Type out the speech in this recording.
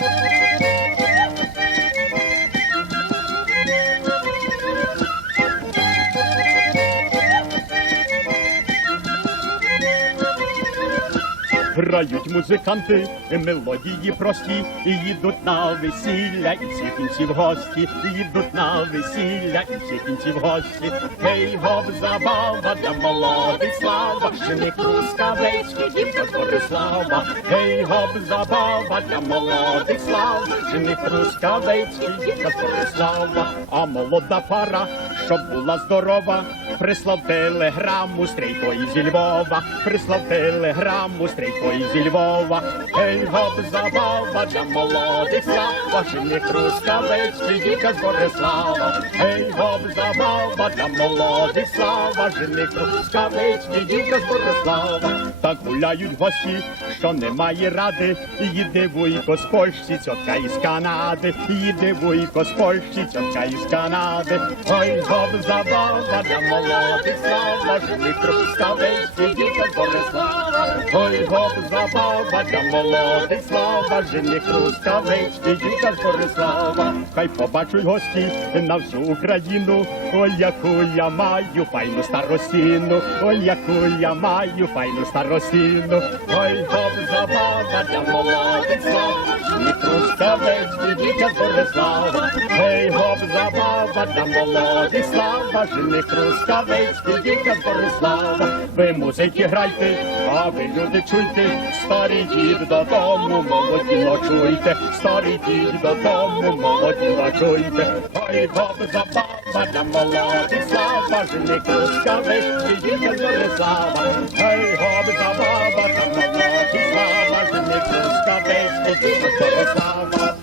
Thank you. Грають музиканти, мелодії прості, і їдуть на весілля, і всі кінців гості, і їдуть на весілля, і всі кінців гості. Гей, гоп, забава для молодих слава, жених трускавецький, дівка з Борислава. Гей, гоп, забава для молодих слав, жених трускавецький, дівка з Борислава. А молода пара, щоб була здорова, прислав телеграму стрійкої зі Львова, прислав телеграму стрійкої зі Львова. Гей, гоп, забава для молодих слава, жених трускавецький, дівка з Борислава. Гей, гоп, забава для молодих слава, жених трускавецький, дівка з Борислава. Так гуляють гості, що немає ради, їде вуйко з Польщі, цьотка із Канади, їде вуйко з Польщі, цьотка із Канади. Ой, гоп, забава для молодих слава, жених трускавецький, дівка з Борислава. Ой, гоп, забава для молодих слава, жених трускавецький, дівка з Борислава. Хай побачуть гості на всю Україну, ой, яку я маю файну старостіну, ой, яку я маю файну старостіну. Ой, гоп, забава для молодих слава, жених трускавецький, дівка з Борислава. Ой, гоп, забава для молодих слава, жених трускавецький, дівка з Борислава. Ви музики грайте, а ви люди чуйте, старий дід додому, молоді ночуйте, старий дід додому, молоді ночуйте. Ой, гоп, забава для молодих слава, жених трускавецький, дівка з Борислава. Ой, гоп, забава для молодих слава, жених трускавецький, дівка з